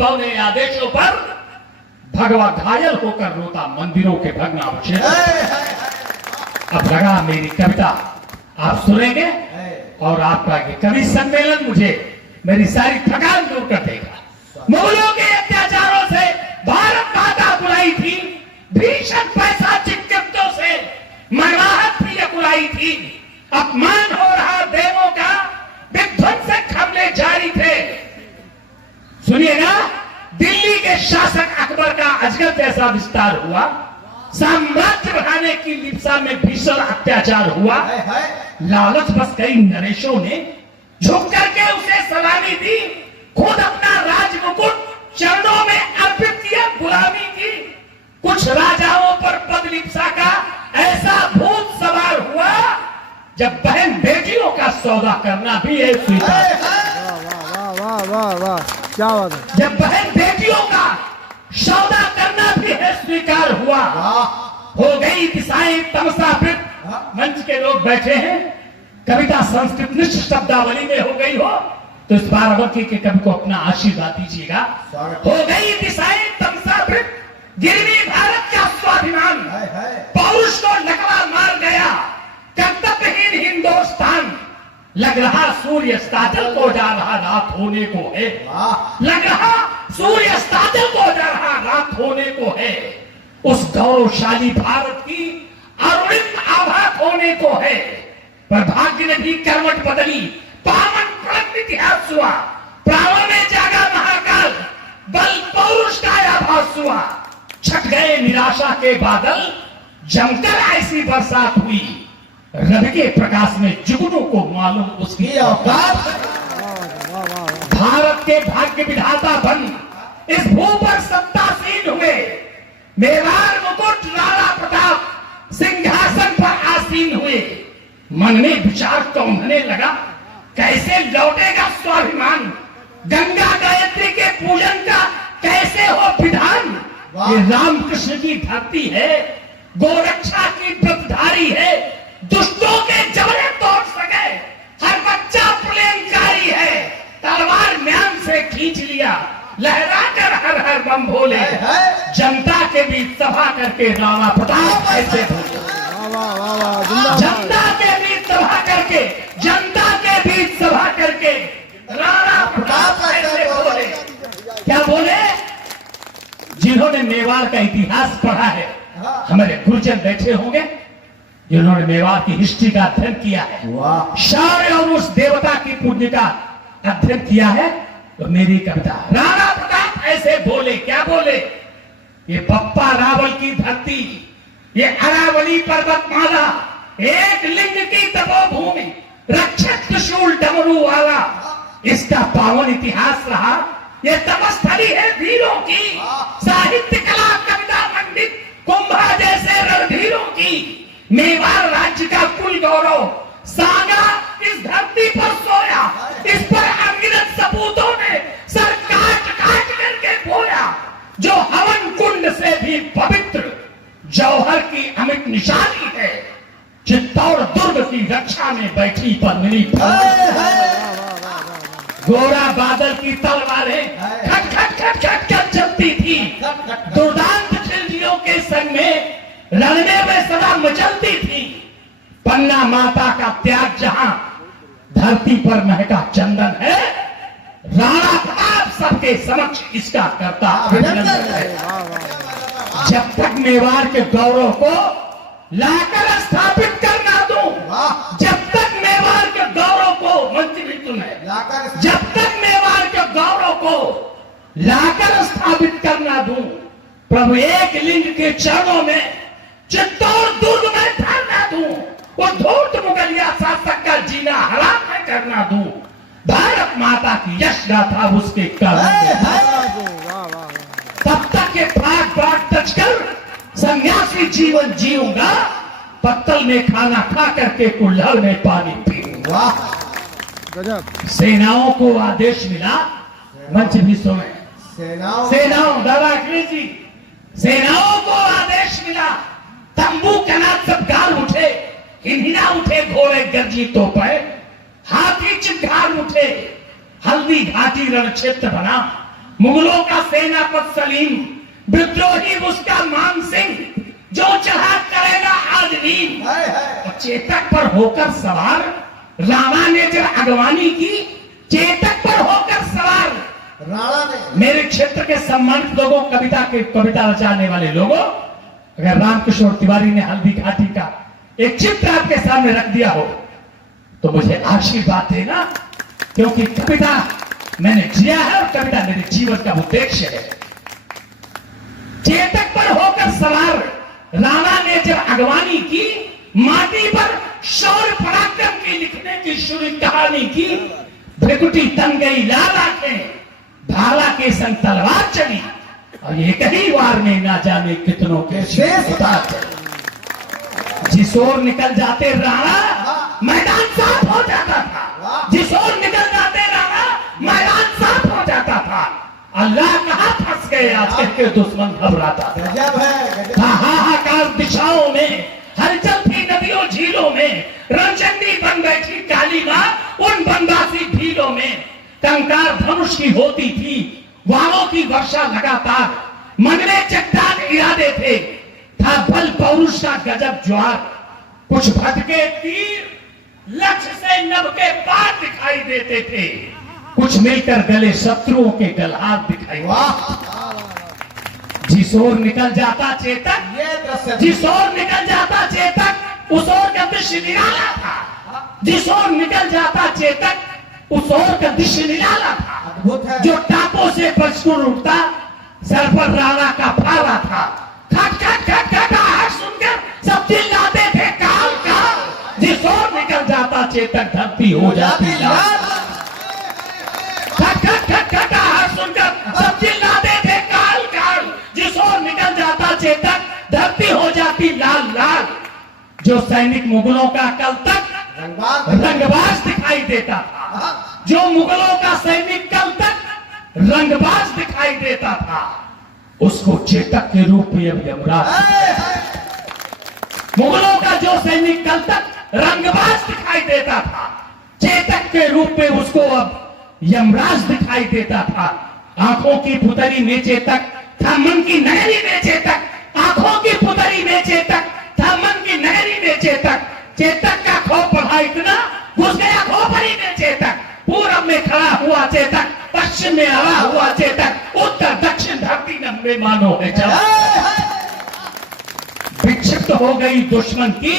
उद्धव ने आदेशों पर भगवा घायल होकर रोता मंदिरों के भग्नावशेष। अब लगा मेरी कविता आप सुनेंगे और आपका ये कवि सम्मेलन मुझे मेरी सारी थकान दूर कर देगा। मुगलों के अत्याचारों से भारत माता बुलाई थी, भीषण पैशाचिक कृत्यों से मरवाहट भी अकुलाई थी। अपमान हो रहा देवों का, विध्वंसक हमले जारी थे। सुनिएगा, दिल्ली के शासक अकबर का अजगर जैसा विस्तार हुआ, साम्राज्य बढ़ाने की लिप्सा में भीषण अत्याचार हुआ। लालच बस कई नरेशों ने झुक करके उसे सलामी दी, खुद अपना राज मुकुट चरणों में अर्पित किया, गुलामी की। कुछ राजाओं पर पद लिप्सा का ऐसा भूत सवार हुआ, जब बहन बेटियों का सौदा करना भी है स्वीकार। वाह वाह वाह, क्या बात है। जब बहन बेटियों का सौदा करना भी है स्वीकार हुआ, हो गई दिशाएं तमसावृत। मंच के लोग बैठे हैं, कविता संस्कृत निष्ठ शब्दावली में हो गई हो तो इस बाराबंकी के कवि को अपना आशीर्वाद दीजिएगा। हो गई दिशाएं तमसावृत, गिरवी भारत का स्वाभिमान, पौरुष को लकवा मार गया कर्तव्यहीन हिंदुस्तान। लग रहा सूर्य अस्ताचल को जा रहा रात होने को है, लग रहा सूर्य अस्ताचल को जा रहा रात होने को है। उस गौरवशाली भारत की अरुणित आभा होने को है, पर भाग्य ने भी करवट बदली, पावन प्रणत इतिहास हुआ। प्राणों में जागा महाकाल, बल पौरुष का आभास हुआ। छट गए निराशा के बादल, जमकर ऐसी बरसात हुई, रवि के प्रकाश में जुगनू को मालूम उसकी औकात। भारत के भाग्य विधाता बन इस भू पर सत्तासीन हुए, मेवाड़ मुकुट राणा प्रताप सिंहासन पर आसीन हुए। मन में विचार कौंधने लगा, कैसे लौटेगा स्वाभिमान, गंगा गायत्री के पूजन का कैसे हो विधान। ये रामकृष्ण की धरती है, गोरक्षा की व्रतधारी है, दुष्टों के जबड़े तोड़ सके, हर बच्चा प्रलयंकारी है। तलवार म्यान से खींच लिया, लहराकर हर हर बम भोले, जनता के बीच सभा करके राणा प्रताप ऐसे बोले। जनता के बीच सभा करके, जनता के बीच सभा करके राणा प्रताप ऐसे बोले। क्या बोले? जिन्होंने मेवाड़ का इतिहास पढ़ा है, हमारे गुरुजन बैठे होंगे जिन्होंने मेवाड़ की हिस्ट्री का अध्ययन किया है, शौर्य और उस देवता की पुण्य का अध्ययन किया है, तो मेरी कविता राणा प्रताप ऐसे बोले। क्या बोले? ये बप्पा रावल की धरती, ये अरावली पर्वतमाला, एक लिंग की तपोभूमि, रक्षक त्रिशूल डमरू वाला, इसका पावन इतिहास रहा। ये तपस्थली है वीरों की, साहित्य कला कविता मंडित कुंभा जैसे रणधीरों की। मेवाड़ राज्य का कुल गौरव सागा इस धरती पर सोया, इस पर अनगिनत सपूतों ने सर काट काट करके बोया। जो हवन कुंड से भी पवित्र जौहर की अमिट निशानी है, चित्तौड़ दुर्ग की रक्षा में बैठी पद्मिनी। गोरा बादल की तलवारें खट खट खट खट खट चलती थी, दुर्दांत खिलजियों के संग में लड़ने में सदा मचलती थी। पन्ना माता का त्याग जहां धरती पर महका चंदन है, राणा प्रताप सबके समक्ष इसका करता अभिनंदन है। जब तक मेवाड़ के गौरव को लाकर स्थापित कर ना दूं, जब तक मेवाड़ के गौरव को मंत्री भी तुम्हें, जब तक मेवाड़ के गौरव को लाकर स्थापित कर ना दूं, प्रभु एक लिंग के चरणों में चित्तौड़ दुर्ग में धरना दूं, वो धूर्त मुगलिया शासक का जीना हराम में करना दूं, भारत माता की यश गाथा उसके तब तक ये प्राग बाट तजकर सन्यासी जीवन जीऊंगा, पत्तल में खाना खा करके कुल्हड़ में पानी पीऊंगा। सेनाओं को आदेश मिला, मंच भी सुने, सेनाओं दादा अखिलेश जी, सेनाओं को आदेश मिला, तंबू कनात सब गाल उठे, हिंहिना उठे घोड़े गर्जी तोपे, हाथी चिंगार उठे, हल्दी घाटी रण क्षेत्र बना, मुगलों का सेनापति सलीम, विद्रोही उसका मान सिंह, जो चढ़ा करेगा आज नींद। और चेतक पर होकर सवार राणा ने जब अगवानी की, चेतक पर होकर सवार राणा ने। मेरे क्षेत्र के सम्मानित लोगों, कविता रचाने वाले लोगों, अगर रामकिशोर तिवारी ने हल्दी घाटी का एक चित्र आपके सामने रख दिया हो तो मुझे आशीर्वाद देना, क्योंकि कविता मैंने जिया है और कविता मेरे जीवन का उद्देश्य है। चेतक पर होकर सवार राणा ने जब अगवानी की, माटी पर शौर्य पराक्रम की लिखने की शुरू कहानी की, भ्रिकुटी तन गई लाल आंखें, भाला के संग तलवार चली, और एक ही वार में ना जाने कितनों के शेष उतार चले। जिस ओर निकल जाते राणा मैदान साफ हो जाता था, जिस ओर निकल जाते राणा मैदान साफ हो जाता था। अल्लाह कहां फंस गए आज के दुश्मन घबराता था। गजब है, गजब। हाहाकार दिशाओं में, हलचल थी नदियों झीलों में, रणचंडी बन बैठी काली मां उन बनवासी भीलों में। कंकार धनुष की होती थी, वालों की वर्षा लगातार, मन में चट्टान इरादे थे, था बल पौरुष का गजब ज्वार। कुछ भटके तीर लक्ष्य से नभ के पार दिखाई देते थे, कुछ मिलकर गले शत्रुओं के गलहार दिखाई। जिस ओर निकल जाता चेतक, ये दृश्य जिस ओर निकल जाता चेतक, उस ओर का दृश्य निराला था। जिस ओर निकल जाता चेतक, उस ओर का दृश्य निराला था। अद्भुत है। जो टापों से पछुड़ उठता, सर पर राणा का फाला था। खट खट खट खट आवाज सुनकर सब चिल्लाते थे काल काल। जिस ओर निकल जाता चेतक, धरती हो जाती लाल। खट खट खट खट आवाज सुनकर सब चिल्लाते थे काल काल। जिस ओर निकल जाता चेतक, धरती हो जाती लाल लाल। जो सैनिक मुगलों का कल तक रंगबाज दिखाई देता था, जो मुगलों का सैनिक कल तक रंगबाज दिखाई देता था, उसको चेतक के रूप में अब यमराज। मुगलों का जो सैनिक कल तक रंगबाज दिखाई देता था, चेतक के रूप में उसको अब यमराज दिखाई देता था। आंखों की पुतरी में चेतक था, मन की नगरी में चेतक। आंखों की पुतरी में चेतक था, मन की नगरी में चेतक। चेतक का खौफ बढ़ा इतना, घुस गया खोपड़ी में चेतक। पूरब में खड़ा हुआ चेतक, पश्चिम में हवा हुआ चेतक, उत्तर दक्षिण धरती में मानो है विक्षिप्त हो गई दुश्मन की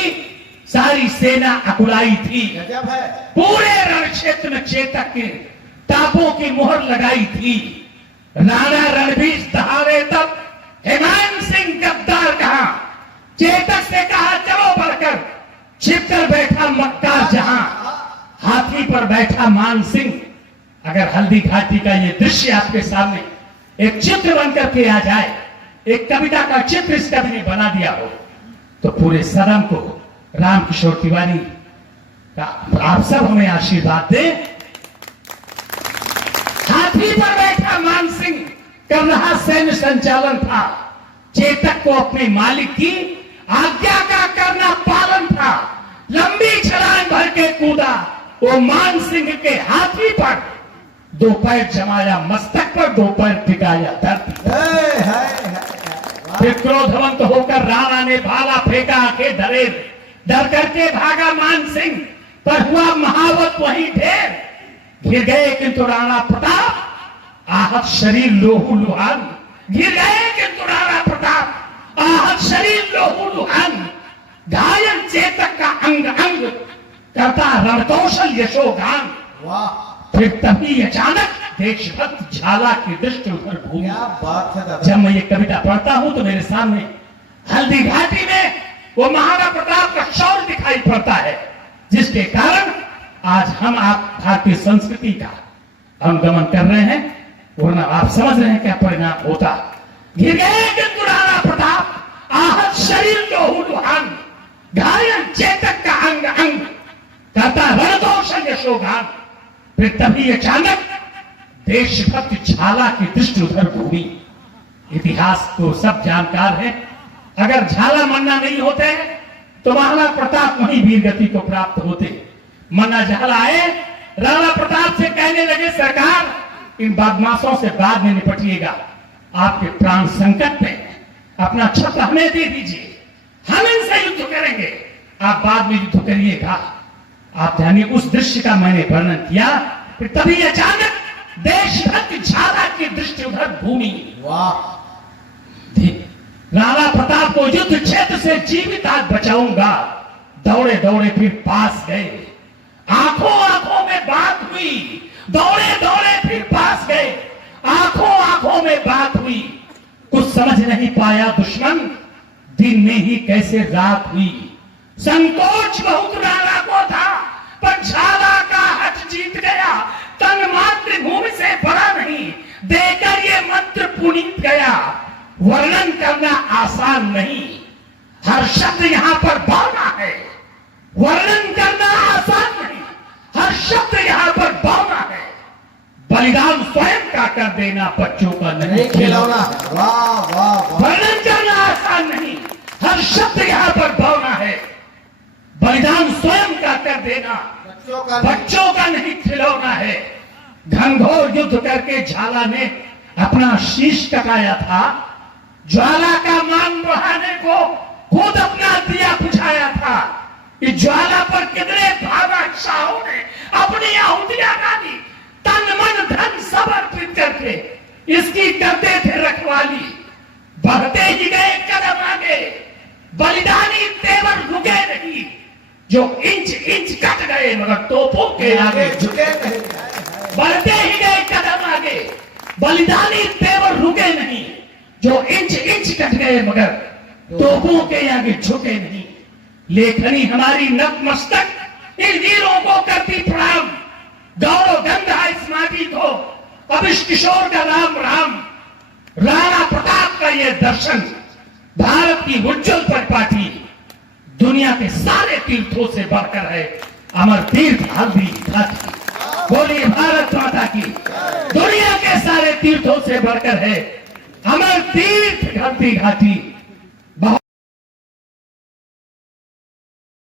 सारी सेना अकुलाई थी। गजब है। पूरे रण क्षेत्र में चेतक के टापों की मुहर लगाई थी। राणा रणभीर दहाड़े तब हेमंत सिंह गद्दार कहा, चेतक से कहा चलो बढ़कर, छिपकर बैठा मक्कार जहां, हाथी पर बैठा मान सिंह। अगर हल्दी घाटी का ये दृश्य आपके सामने एक चित्र बनकर के आ जाए, एक कविता का चित्र इस कवि ने बना दिया हो, तो पूरे सदन को रामकिशोर तिवारी का आप सब हमें आशीर्वाद दें। हाथी पर बैठा मान सिंह कर रहा सैन्य संचालन था। चेतक को अपने मालिक की आज्ञा का करना पालन था। लंबी छलांग भर के कूदा वो मान सिंह के हाथी पर, दो पैर जमाया मस्तक पर, दो पैर टिकाया धरती। फिर क्रोधवंत होकर राणा ने भाला फेंका, आंखें धरे, डर करके भागा मान सिंह, पर हुआ महावत वहीं ढेर। गिर गए किंतु राणा प्रताप, आहत शरीर लोहू लुहान। गिर गए किंतु राणा प्रताप, आहत शरीर लोहू लुहान। घायल चेतक का अंग अंग, करता रणकौशल यशोगान। फिर तभी अचानक देशभक्त झाला की दृष्टि उधर घूमी। क्या बात है दादा। जब मैं ये कविता पढ़ता हूं तो मेरे सामने हल्दी घाटी में वो महाराणा प्रताप का शौर्य दिखाई पड़ता है, जिसके कारण आज हम आप भारतीय संस्कृति का अनुगमन कर रहे हैं, वरना आप समझ रहे हैं क्या परिणाम होता। गिर गए किंतु राणा प्रताप, आहत शरीर लोहू लुहान। घायल चेतक का अंग अंग, करता रणकौशल यशोगान। फिर तभी अचानक देशभक्त झाला की दृष्टि उधर घूमी। इतिहास को सब जानकार है। अगर झाला मन्ना नहीं होते तो महाराणा प्रताप वहीं वीर गति को प्राप्त होते। मन्ना झाला आए, राणा प्रताप से कहने लगे, सरकार इन बदमाशों से बाद में निपटिएगा। आपके प्राण संकट में है, अपना छत्र हमें दे दीजिए, हम इनसे युद्ध करेंगे, आप बाद में युद्ध करिएगा। आप ध्यान, उस दृश्य का मैंने वर्णन किया, फिर तभी अचानक देशभक्त झाला की दृष्टि उधर भूमि। वाह राणा प्रताप को युद्ध क्षेत्र से जीवित आज बचाऊंगा। दौड़े दौड़े फिर पास गए, आंखों आंखों में बात हुई। दौड़े दौड़े फिर पास गए, आंखों आंखों में बात हुई। कुछ समझ नहीं पाया दुश्मन, दिन में ही कैसे रात हुई। संकोच बहुत राणा को था, पर झाला का हट जीत गया। तन मातृभूमि से बड़ा नहीं, देकर ये मंत्र पुनीत गया। वर्णन करना आसान नहीं, हर शब्द यहां पर बावना है। वर्णन करना आसान नहीं, हर शब्द यहां पर बावना है। बलिदान स्वयं का कर देना, बच्चों का नहीं खिलौना। वाह वाह वाह वर्णन करना आसान नहीं, हर शब्द यहां पर बावना है। बलिदान स्वयं का कर देना, बच्चों का नहीं खिलौना है। घनघोर युद्ध करके झाला ने अपना शीश टकाया था। ज्वाला का मान बढ़ाने को खुद अपना दिया बुझाया था। इस ज्वाला पर कितने भागशाहों ने अपनी आहुतियां डाली, तन मन धन सब अर्पित करके इसकी करते थे रखवाली। बढ़ते ही गए कदम आगे, बलिदानी तेवर रुके नहीं। जो इंच इंच कट गए मगर तोपों के आगे झुके नहीं। बढ़ते ही गए कदम आगे, बलिदानी तेवर रुके नहीं। जो इंच इंच कट गए मगर तोपों के आगे झुके नहीं। लेखनी हमारी नतमस्तक इन वीरों को करती प्रणाम। गौरव गंधा इस माटी को, अभिष किशोर का राम राम। राणा प्रताप का यह दर्शन भारत की उज्जवल परिपाटी, दुनिया के सारे तीर्थों से बढ़कर है। अमर तीर्थ हल्दी घाटी, बोलिए भारत माता की। दुनिया के सारे तीर्थों से बढ़कर है अमर तीर्थ हल्दी घाटी।